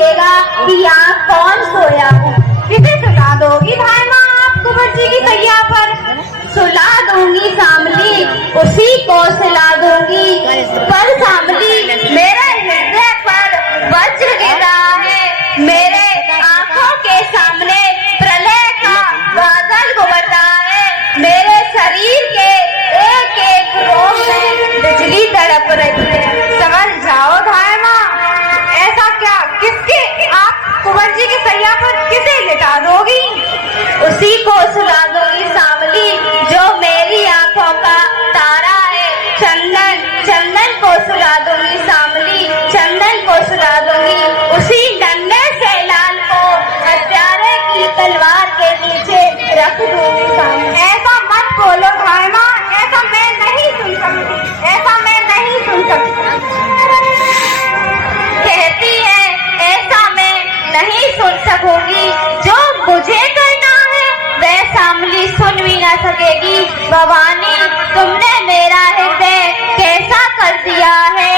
लगेगा कि यहाँ कौन सोया है। किसे सुला दोगी भाई माँ आप कुंवर जी की कैया पर? सुला दूंगी सामली, उसी को सुला दूंगी। पर सामली मेरे हृदय पर वज्र गिरा है, मेरे आंखों के सामने प्रलय का बादल उमड़ा है, मेरे शरीर के एक एक रोम में बिजली तड़प रही है। समझ जाओ धाय माँ, ऐसा क्या किसके आप कुंवर जी के सैया पर किसे लिटा दोगी? उसी को सुला दोगी सामली जो मेरी आंखों का तारा है। चंदन चंदन को सुला दूंगी सामली, चंदन को सुला दूंगी। उसी नन्हे से लाल को हत्यारे की तलवार के नीचे रख दूंगी सामली। ऐसा मत बोलो भाई माँ, ऐसा मैं नहीं सुन सकती, ऐसा मैं नहीं सुन सकती। कहती है ऐसा मैं नहीं सुन सकूंगी, जो मुझे करना है वह सामली सुन भी ना सकेगी। भवानी तुमने मेरा हृदय कैसा कर दिया है,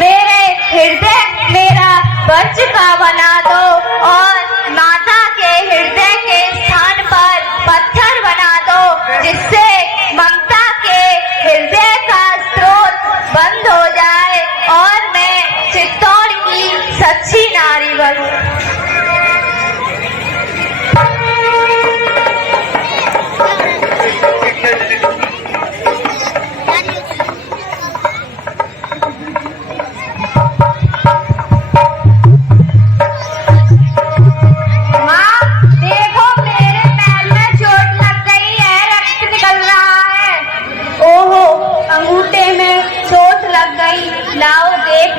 मेरे हृदय मेरा वज्र का बना दो और माता के हृदय के स्थान पर पत्थर बना दो, जिससे ममता के हृदय का स्रोत बंद हो जाए और मैं चित्तौड़ की सच्ची नारी बनूं। लाओ देख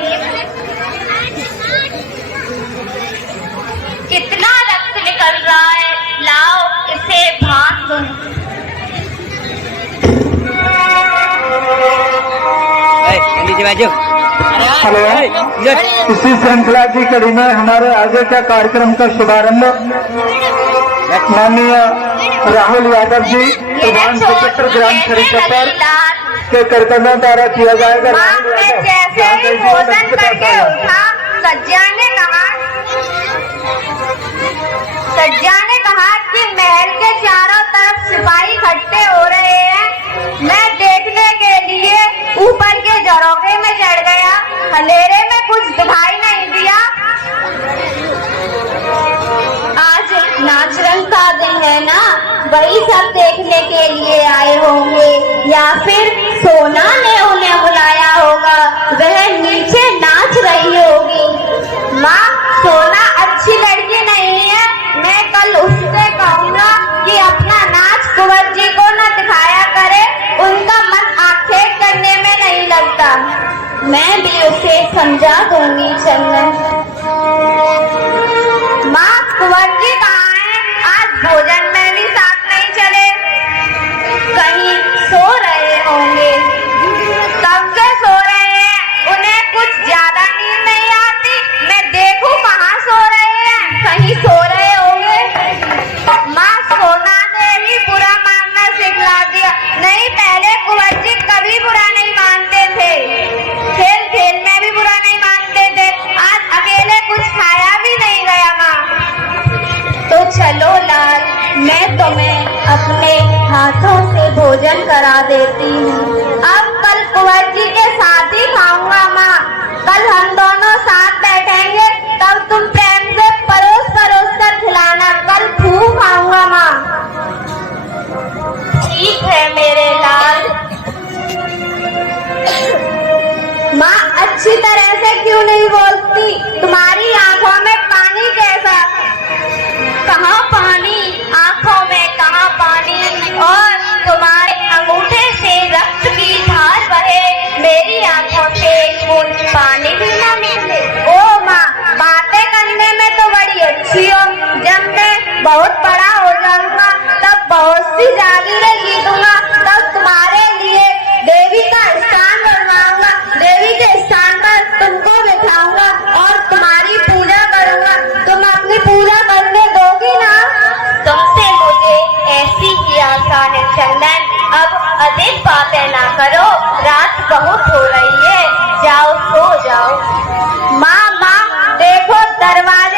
कितना रक्त निकल रहा है, लाओ इसे भांप दूं। हेलो, इसी श्रृंखला की कड़ी में हमारे आगे का कार्यक्रम का शुभारंभ माननीय राहुल यादव जी प्रधान सेक्रेटरी ग्राम खरीदपर के कर्तव्यों द्वारा किया जाएगा। जैसे ही भोजन करके उठा, सज्जा ने कहा कि महल के चारों तरफ सिपाही इकट्ठे हो रहे हैं। मैं देखने के लिए ऊपर के झरोखे में चढ़ गया, अंधेरे में कुछ दिखाई नहीं दिया। आज नाच रंग का दिन है ना, वही सब देखने के लिए आए होंगे, या फिर सोना ने उन्हें बुलाया होगा, वह नीचे नाच रही होगी। माँ, सोना अच्छी लड़की नहीं है, मैं कल उससे कहूँगा कि अपना नाच कुंवर जी को न दिखाया करे, उनका मन आक्षेप करने में नहीं लगता। मैं भी उसे समझा दूंगी चंदन। माँ, कुंवर जी कहाँ हैं? आज भोजन में भी साथ नहीं चले, कहीं सो रहे होंगे। कब से सो रहे हैं, उन्हें कुछ ज्यादा नींद नहीं आती? मैं देखूं कहाँ सो रहे हैं, कहीं सो रहे होंगे। माँ, सोना ने ही बुरा मानना सिखला दिया। नहीं, पहले कुंवर जी कभी बुरा नहीं मानते थे, खेल खेल में भी बुरा नहीं मानते थे। आज अकेले कुछ खाया भी नहीं गया। माँ, तो चलो लाल, मैं तुम्हें अपने हाथों से भोजन करा देती हूँ। अब कल कुंवर जी के साथ ही खाऊंगा। माँ, कल हम दोनों साथ बैठेंगे, तब तुम प्रेम से परोस परोस कर खिलाना, कल खूब खाऊंगा। माँ, ठीक है मेरे लाल। माँ, अच्छी तरह से क्यों नहीं बोलती? तुम्हारी आंखों में पानी कैसा? कहाँ पानी, आंखों में कहाँ पानी, और तुम्हारे अंगूठे से रक्त की धार बहे, मेरी आंखों से बूंद पानी भी न मिले। ओ माँ, बातें करने में तो बड़ी अच्छी हो, जब मैं बहुत बड़ा हो जाऊंगा तब बहुत सी जागीरें जीतूंगा, तब तुम्हारे लिए देवी का स्थान बनवाऊंगा, देवी के स्थान पर तुमको बिठाऊंगा और तुम्हारी पूजा करूंगा। तुम अपनी पूजा करने दोगी ना? तुमसे मुझे ऐसी ही आशा है चंदन। अब अधिक बातें ना करो, रात बहुत हो रही है, जाओ सो जाओ। माँ, देखो दरवाजा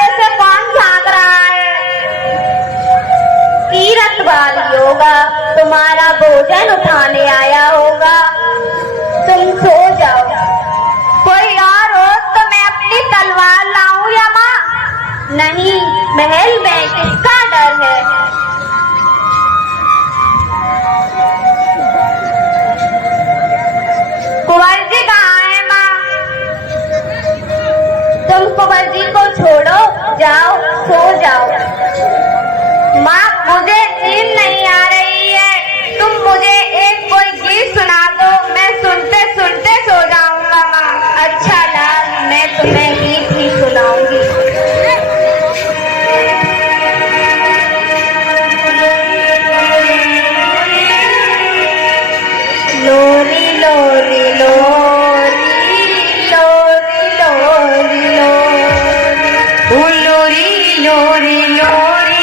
नहीं, महल में किसका डर है। कुंवर जी कहाँ है माँ? तुम कुंवर जी को छोड़ो, जाओ सो जाओ। माँ मुझे नींद नहीं आ रही है, तुम मुझे एक कोई गीत सुना दो, मैं सुनते सुनते सो जाऊंगा माँ। अच्छा लाल, मैं तुम्हें गीत ही सुनाऊंगी। लोरी लोरी लोरी लोरी लोरी लोरी लोरी लोरी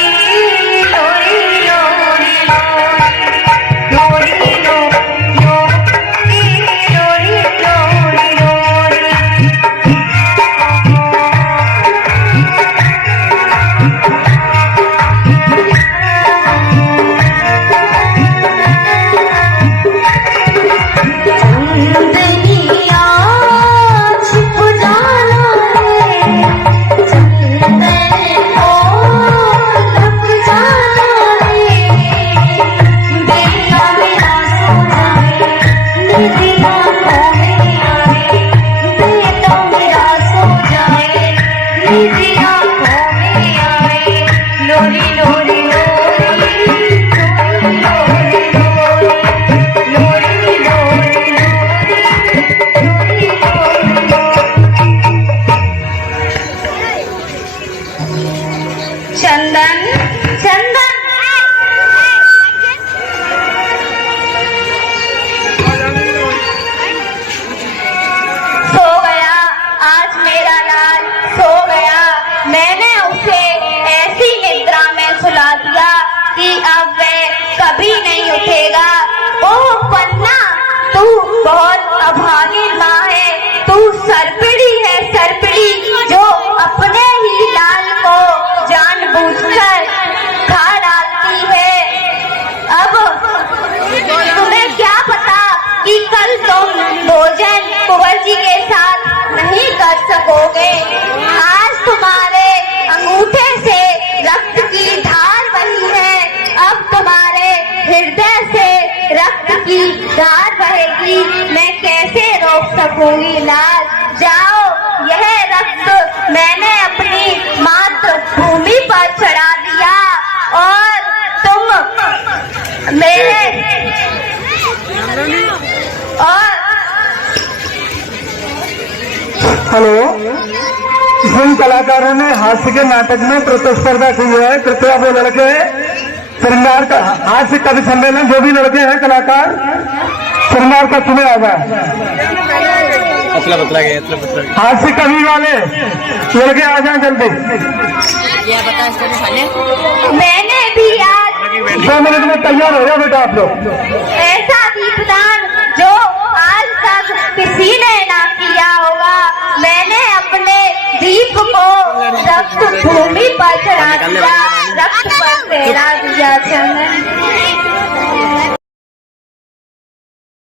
चंदन चंदन सो गया आज मेरा लाल, सो गया। मैंने उसे ऐसी निद्रा में सुला दिया कि अब वह कभी नहीं उठेगा। ओह पन्ना, तू बहुत अभागी माँ है, तू सरपिड़ी है, सरपिड़ी जो अपने ही लाल को जानबूझकर खा डालती है। अब तुम्हें क्या पता कि कल तुम भोजन कुंवर जी के साथ नहीं कर सकोगे। आज तुम्हारे अंगूठे से रक्त की धार बही है, अब तुम्हारे हृदय से रक्त की धार बहेगी। मैं कैसे रोक सकूंगी लाल? जाओ, यह रक्त मैंने अपनी मातृभूमि पर चढ़ा दिया और तुम मेरे और हेलो, जिन कलाकारों ने हास्य के नाटक में प्रतिस्पर्धा की है, कृपया वो लड़के श्रृंगार का हास्य कवि सम्मेलन, जो भी लड़के हैं कलाकार श्रृंगार का तुम्हें आ जाए। हास्य कवि वाले लड़के आ जाए जल्दी। मैंने भी आज 2 मिनट में तैयार हो जाओ बेटा आप लोग। ऐसा दीपदान जो आज तक किसी ने ना किया होगा, मैंने अपने दीप को रक्त भूमि पर चढ़ा दिया, रक्त पर फहरा दिया चंदन।